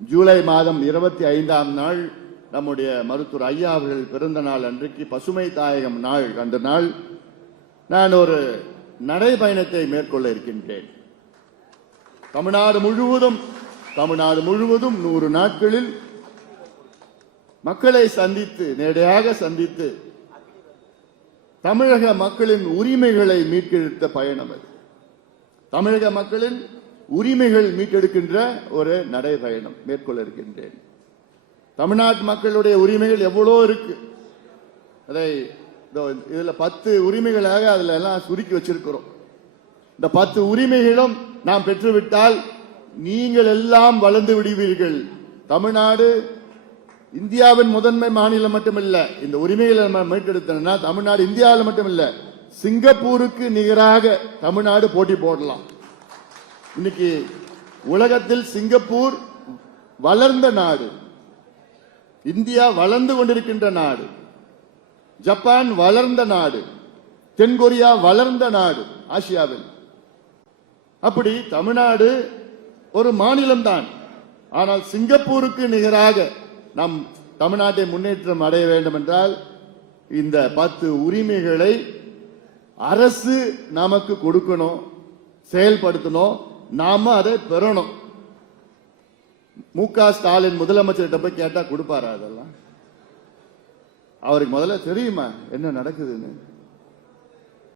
ஜூலை மாதம் 25ஆம் நாள் நம்முடைய மருத்துவர் ஐயா அவர்கள் பிறந்த நாள் அன்றைக்கு பசுமை தாயகம் நாள். அந்த நாள் நான் ஒரு நடைபயணத்தை மேற்கொள்ள இருக்கின்றேன். தமிழ்நாடு முழுவதும் 100 நாட்களில் மக்களை சந்தித்து, நேரடியாக சந்தித்து, தமிழக மக்களின் உரிமைகளை மீட்டெடுத்த பயணம் அது. தமிழக மக்களின் உரிமைகள் மீட்டெடுக்கின்ற ஒரு நடைபயணம் மேற்கொள்ள இருக்கின்றேன். தமிழ்நாட்டு மக்களுடைய உரிமைகள் எவ்வளோ இருக்கு. அதை இதுல 10 உரிமைகளாக அதுல எல்லாம் சுருக்கி வச்சிருக்கிறோம். இந்த 10 உரிமைகளும் நாம் பெற்றுவிட்டால் நீங்கள் எல்லாம் வளர்ந்து விடுவீர்கள். தமிழ்நாடு இந்தியாவின் முதன்மை மாநிலம் மட்டுமில்ல. இந்த உரிமைகளை நம்ம மீட்டெடுத்தோம்னா தமிழ்நாடு இந்தியாவில் மட்டுமில்ல, சிங்கப்பூருக்கு நிகராக தமிழ்நாடு போட்டி போடலாம். இன்னைக்கு உலகத்தில் சிங்கப்பூர் வளர்ந்த நாடு, இந்தியா வளர்ந்து கொண்டிருக்கின்ற நாடு, ஜப்பான் வளர்ந்த நாடு, தென்கொரியா வளர்ந்த நாடு ஆசியாவில். அப்படி தமிழ்நாடு ஒரு மாநிலம்தான். ஆனால் சிங்கப்பூருக்கு நிகராக நம் தமிழ்நாட்டை முன்னேற்றம் அடைய வேண்டும் என்றால் இந்த 10 உரிமைகளை அரசு நமக்கு கொடுக்கணும், செயல்படுத்தணும், நாம அதை பெறணும். மு.க. ஸ்டாலின் முதலமைச்சர்கிட்ட போய் கேட்டா கொடுப்பாரா? அதெல்லாம் அவருக்கு முதல்ல தெரியுமா என்ன நடக்குதுன்னு?